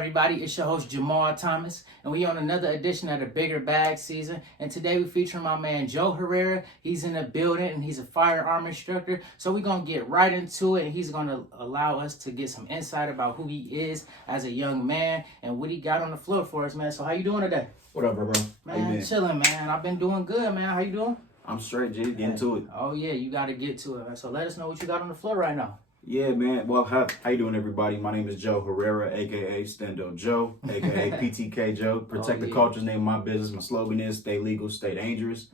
everybody, it's your host Jamaal Thomas, and we on another edition of the BiggerBag Szn. And today we featuring my man Joe Herrera. He's in the building and he's a firearm instructor. So we're gonna get right into it, and he's gonna allow us to get some insight about who he is as a young man and what he got on the floor for us, man. So how you doing today? What up, bro? Man, chilling, man. I've been doing good, man. How you doing? I'm straight, G. Getting to it. Oh yeah, you gotta get to it, man. So let us know what you got on the floor right now. Yeah, man. Well, how you doing, everybody? My name is Joe Herrera, a.k.a. Stendow Joe, a.k.a. PTK Joe. Protect the culture's name of my business. My slogan is stay legal, stay dangerous.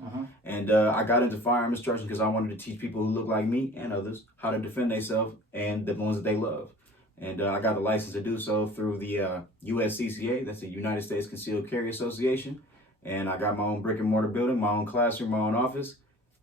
And I got into firearm instruction because I wanted to teach people who look like me and others how to defend themselves and the ones that they love. And I got the license to do so through the USCCA. That's the United States Concealed Carry Association. And I got my own brick and mortar building, my own classroom, my own office.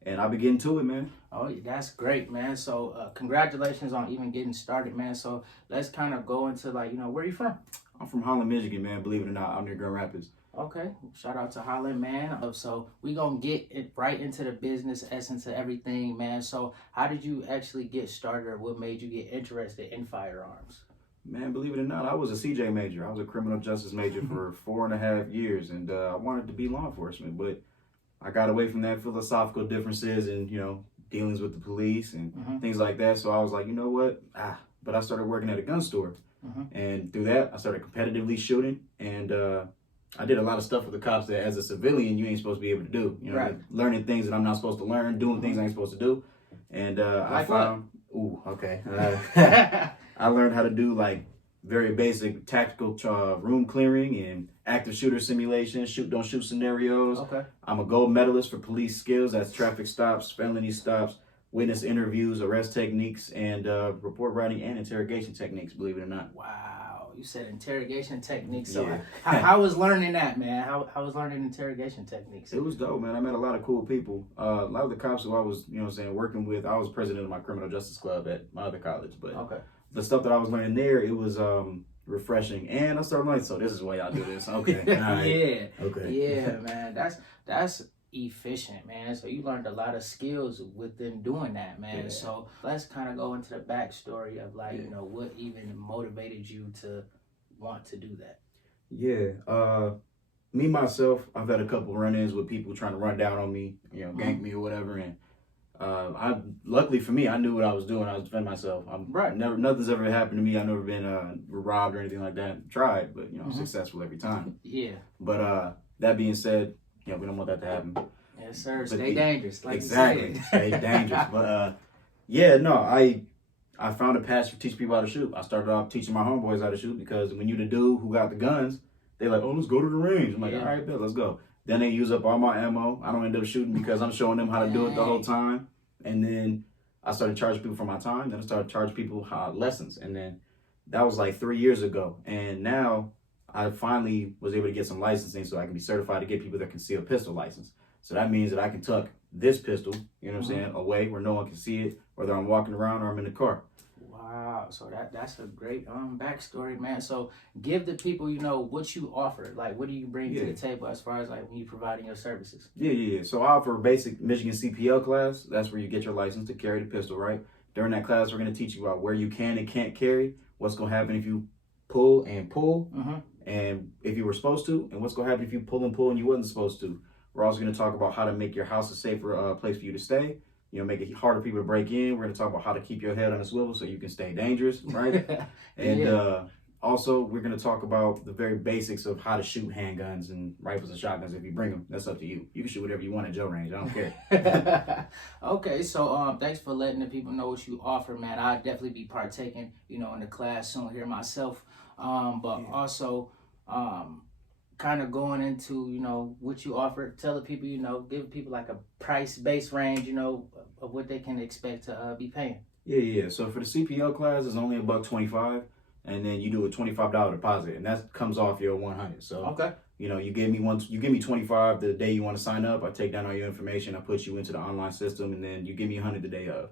And I'll be getting to it, man. Oh, that's great, man. So congratulations on even getting started, man. So let's kind of go into, like, where are you from? I'm from Holland, Michigan, man, believe it or not, out near Grand Rapids. Okay, shout out to Holland, man. So we gonna get it right into the business essence of everything, man. So how did you actually get started, or what made you get interested in firearms? Man, believe it or not, I was a CJ major. I was a criminal justice major for 4.5 years, and I wanted to be law enforcement, but I got away from that philosophical differences and, dealings with the police and things like that. So I was like, you know what? But I started working at a gun store. And through that, I started competitively shooting. And I did a lot of stuff with the cops that as a civilian, you ain't supposed to be able to do. Like learning things that I'm not supposed to learn, doing things I ain't supposed to do. And I found, I learned how to do like very basic tactical room clearing and active shooter simulation, shoot, don't shoot scenarios. I'm a gold medalist for police skills. That's traffic stops, felony stops, witness interviews, arrest techniques, and report writing and interrogation techniques, believe it or not. Wow, you said interrogation techniques. So how was learning that, man? How was learning interrogation techniques? It was dope, man. I met a lot of cool people. A lot of the cops who I was, working with, I was president of my criminal justice club at my other college, but the stuff that I was learning there, it was refreshing, and I started learning. So this is why y'all do this, okay? Yeah, man. That's efficient, man. So you learned a lot of skills within doing that, man. So let's kind of go into the backstory of what even motivated you to want to do that. Me myself, I've had a couple run-ins with people trying to run down on me, gank me or whatever, and luckily for me, I knew what I was doing. I was defending myself. Nothing's ever happened to me. I've never been robbed or anything like that. Tried, but I'm successful every time. But that being said, we don't want that to happen. Yes, sir. Stay dangerous. Like exactly. Stay dangerous. But I found a passion for teaching people how to shoot. I started off teaching my homeboys how to shoot because when you the dude who got the guns, they're like, oh, let's go to the range. I'm like, all right, bet, let's go. Then they use up all my ammo. I don't end up shooting because I'm showing them how to do it the whole time. And then I started charging people for my time. Then I started charging people lessons. And then that was like 3 years ago. And now I finally was able to get some licensing so I can be certified to get people that conceal pistol license. So that means that I can tuck this pistol, away where no one can see it, whether I'm walking around or I'm in the car. Wow, so that's a great backstory, man. So give the people, what you offer. Like, what do you bring to the table as far as like when you providing your services? So I offer a basic Michigan CPL class. That's where you get your license to carry the pistol, right? During that class, we're going to teach you about where you can and can't carry, what's going to happen if you pull, and if you were supposed to, and what's going to happen if you pull and you wasn't supposed to. We're also going to talk about how to make your house a safer place for you to stay. Make it harder for people to break in. We're going to talk about how to keep your head on a swivel so you can stay dangerous, right? And also, we're going to talk about the very basics of how to shoot handguns and rifles and shotguns if you bring them. That's up to you. You can shoot whatever you want at Joe range. I don't care. Okay, so thanks for letting the people know what you offer, man. I'll definitely be partaking, in the class soon here myself. Also, kind of going into, what you offer, tell the people, give people like a price-based range, of what they can expect to be paying. So for the CPL class, it's only $125, and then you do a $25 deposit, and that comes off your $100. So you give me $25 the day you want to sign up. I take down all your information, I put you into the online system, and then you give me $100 the day of.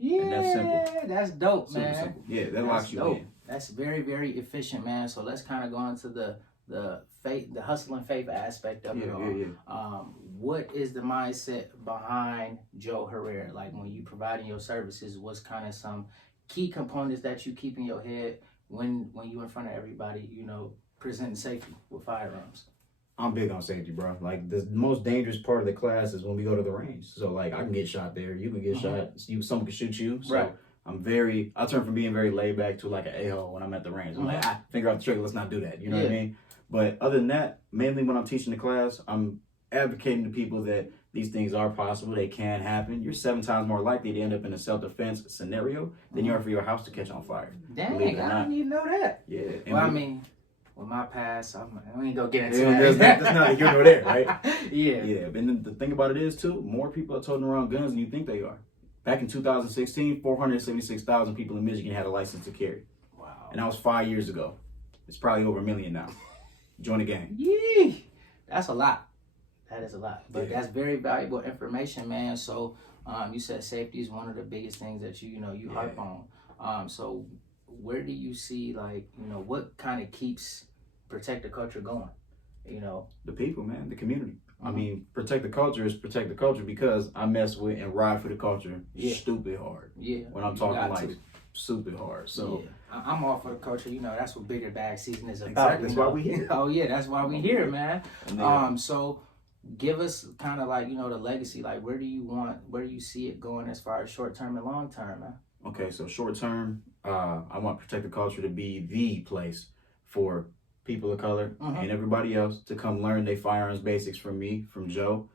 And that's simple. That's dope, man. Simple. That locks you in. That's very, very efficient, man. So let's kind of go into the faith, the hustle and faith aspect of it all. What is the mindset behind Joe Herrera? Like when you providing your services, what's kind of some key components that you keep in your head when you in front of everybody, presenting safety with firearms? I'm big on safety, bro. Like the most dangerous part of the class is when we go to the range. So like I can get shot there, you can get shot, someone can shoot you. So Right. I turn from being very laid back to like an a-hole when I'm at the range. I'm like, finger out the trigger, let's not do that. You know what I mean? But other than that, mainly when I'm teaching the class, I'm advocating to people that these things are possible, they can happen. You're 7 times more likely to end up in a self-defense scenario than you are for your house to catch on fire. Dang, I didn't even know that. Yeah. Well, I mean, with my past, we ain't gonna get into that. That's not here nor there, right? Yeah. Yeah, and then the thing about it is, too, more people are toting around guns than you think they are. Back in 2016, 476,000 people in Michigan had a license to carry. Wow. And that was 5 years ago. It's probably over 1 million now. Join the gang. Yee! That's a lot. That is a lot. But that's very valuable information, man. So you said safety is one of the biggest things that you harp on. So where do you see, like, what kind of keeps Protect the Culture going? The people, man, the community. I mean, protect the culture is protect the culture because I mess with and ride for the culture stupid hard. Yeah. When I'm talking like stupid hard. So I'm all for the culture. That's what BiggerBag Szn is about. Exactly. That's why we here. Oh yeah, that's why we here, man. So give us kind of like, the legacy. Like, where do you see it going as far as short term and long term, man? Okay, so short term, I want Protect the Culture to be the place for people of color and everybody else to come learn their firearms basics from me, from Joe.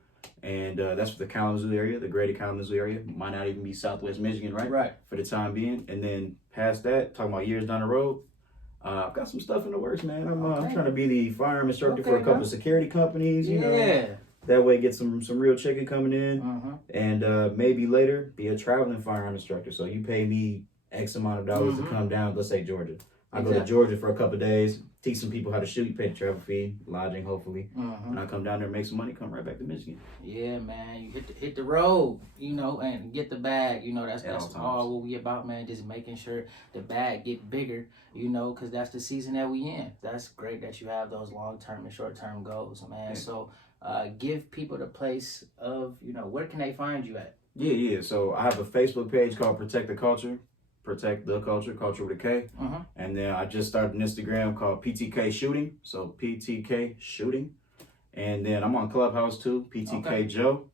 And that's for the Kalamazoo area, the greater Kalamazoo area. Might not even be Southwest Michigan, right? Right. For the time being. And then past that, talking about years down the road, I've got some stuff in the works, man. I'm trying to be the firearm instructor for a couple of security companies, you know. That way get some real chicken coming in. And maybe later be a traveling firearm instructor. So you pay me X amount of dollars to come down, let's say Georgia. I go to Georgia for a couple of days, teach some people how to shoot, you pay the travel fee, lodging hopefully. And I come down there, make some money, come right back to Michigan. Yeah, man. You hit the road, and get the bag. That's all what we about, man. Just making sure the bag get bigger, because that's the season that we in. That's great that you have those long-term and short-term goals, man. So give people the place of, where can they find you at? Yeah. So I have a Facebook page called Protect the Culture. Protect the Culture, Culture with a K. And then I just started an Instagram called PTK Shooting. So PTK Shooting. And then I'm on Clubhouse too, PTK Joe.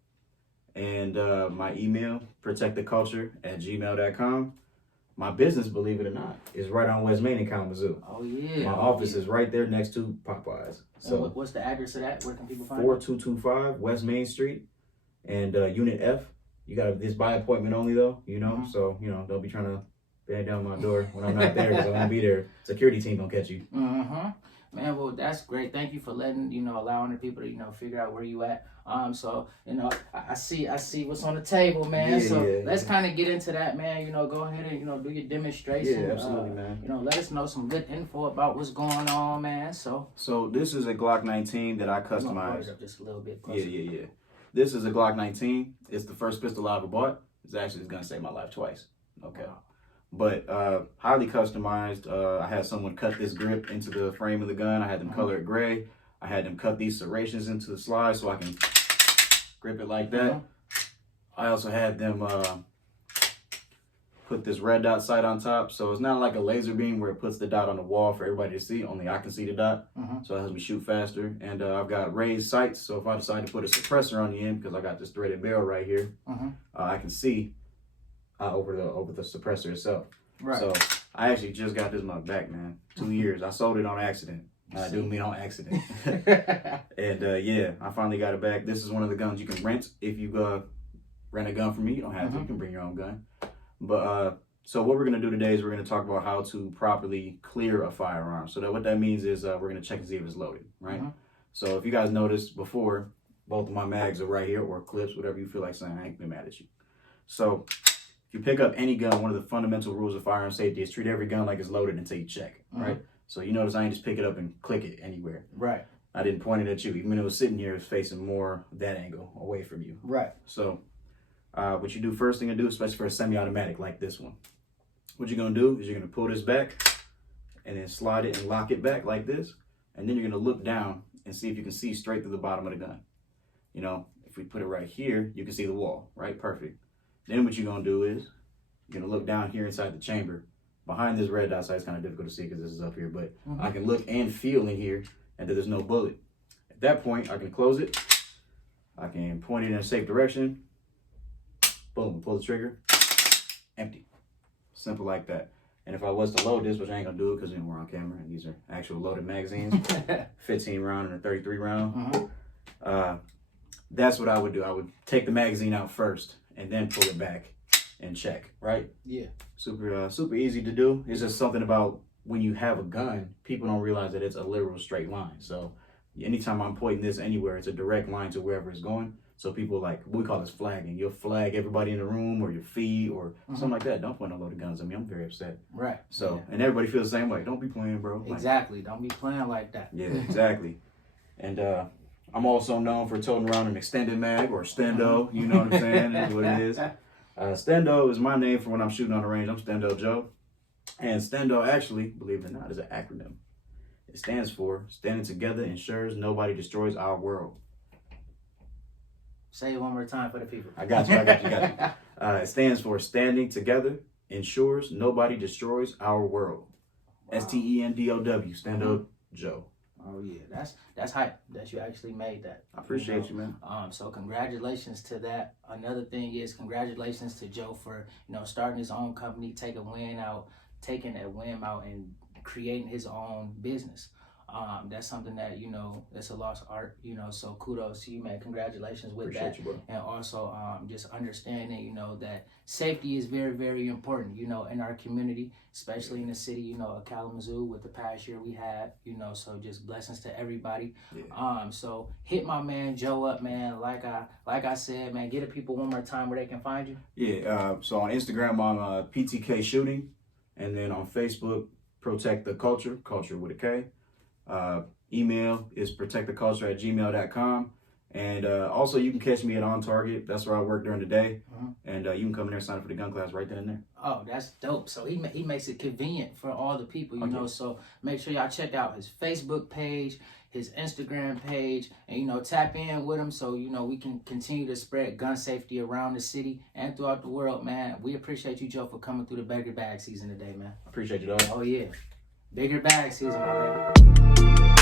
And my email, protecttheculture@gmail.com. My business, believe it or not, is right on West Main in Kalamazoo. Oh, yeah. My office is right there next to Popeyes. So what's the address of that? Where can people find 4225 West Main Street. And Unit F. You got this by appointment only though, So, don't be trying to bang down my door when I'm not there because I won't be there. Security team gonna catch you. Man, well, that's great. Thank you for letting, allowing the people to, figure out where you at. So, I see what's on the table, man. Let's kind of get into that, man. Go ahead and, do your demonstration. Yeah, absolutely, man. Let us know some good info about what's going on, man. So this is a Glock 19 that I customized. Up just a little bit closer. Yeah. This is a Glock 19. It's the first pistol I ever bought. It's gonna save my life twice. Okay. Wow. But highly customized. I had someone cut this grip into the frame of the gun. I had them color it gray. I had them cut these serrations into the slide so I can grip it like that. I also had them put this red dot sight on top. So it's not like a laser beam where it puts the dot on the wall for everybody to see. Only I can see the dot. So that helps me shoot faster. And I've got raised sights. So if I decide to put a suppressor on the end, because I got this threaded barrel right here, I can see over the suppressor itself. Right. So I actually just got this in my back, man. 2 years. I sold it on accident. I do mean on accident. And I finally got it back. This is one of the guns you can rent. If you rent a gun from me, you don't have to. You can bring your own gun. But so what we're gonna do today is we're gonna talk about how to properly clear a firearm. So what that means is we're gonna check and see if it's loaded, right? So if you guys noticed before, both of my mags are right here, or clips, whatever you feel like saying. I ain't been mad at you. So if you pick up any gun, one of the fundamental rules of firearm safety is treat every gun like it's loaded until you check, right? So you notice I ain't just pick it up and click it anywhere. Right. I didn't point it at you. Even when it was sitting here, it was facing more that angle away from you. Right. So what you do first thing to do, especially for a semi-automatic like this one, what you're going to do is you're going to pull this back and then slide it and lock it back like this. And then you're going to look down and see if you can see straight through the bottom of the gun. If we put it right here, you can see the wall, right? Perfect. Then what you're going to do is you're going to look down here inside the chamber. behind this red dot sight. It's kind of difficult to see because this is up here, but I can look and feel in here and that there's no bullet. At that point, I can close it. I can point it in a safe direction. Boom, pull the trigger. Empty. Simple like that. And if I was to load this, which I ain't gonna do it because we're on camera, and these are actual loaded magazines, 15 round and a 33 round. That's what I would do. I would take the magazine out first and then pull it back and check, right? Yeah. Super easy to do. It's just something about when you have a gun, people don't realize that it's a literal straight line. So anytime I'm pointing this anywhere, it's a direct line to wherever it's going. So people like, we call this flagging. You'll flag everybody in the room or your feet or something like that. Don't point no loaded guns at me. I'm very upset. Right. So, and everybody feels the same way. Don't be playing, bro. Like, exactly. Don't be playing like that. yeah, exactly. And I'm also known for toting around an extended mag or stendow. You know what I'm saying? That's what it is. Stendow is my name for when I'm shooting on the range. I'm Stendow Joe. And stendow actually, believe it or not, is an acronym. It stands for Standing Together Ensures Nobody Destroys Our World. Say it one more time for the people. I got you. It stands for Standing Together Ensures Nobody Destroys Our World. Wow. STENDOW, Stendow Joe. Oh yeah, that's hype that you actually made that. I appreciate you, man. So congratulations to that. Another thing is congratulations to Joe for starting his own company, taking that win out, and creating his own business. That's something that it's a lost art. So kudos to you, man. Congratulations with appreciate that. You, bro. And also just understanding that safety is very, very important. In our community, especially in the city. Of Kalamazoo with the past year we had. So just blessings to everybody. Yeah. So hit my man Joe up, man. Like I said, man. Get the people one more time where they can find you. Yeah. So on Instagram, I'm PTK Shooting, and then on Facebook, Protect the Culture with a K. Email is protecttheculture@gmail.com, and also you can catch me at On Target. That's where I work during the day, and you can come in there and sign up for the gun class right then and there. Oh, that's dope. So he makes it convenient for all the people, you know. So make sure y'all check out his Facebook page, his Instagram page, and tap in with him so we can continue to spread gun safety around the city and throughout the world, man. We appreciate you, Joe, for coming through the BiggerBag season today, man. I appreciate you, dog. Oh yeah, BiggerBag season, my baby.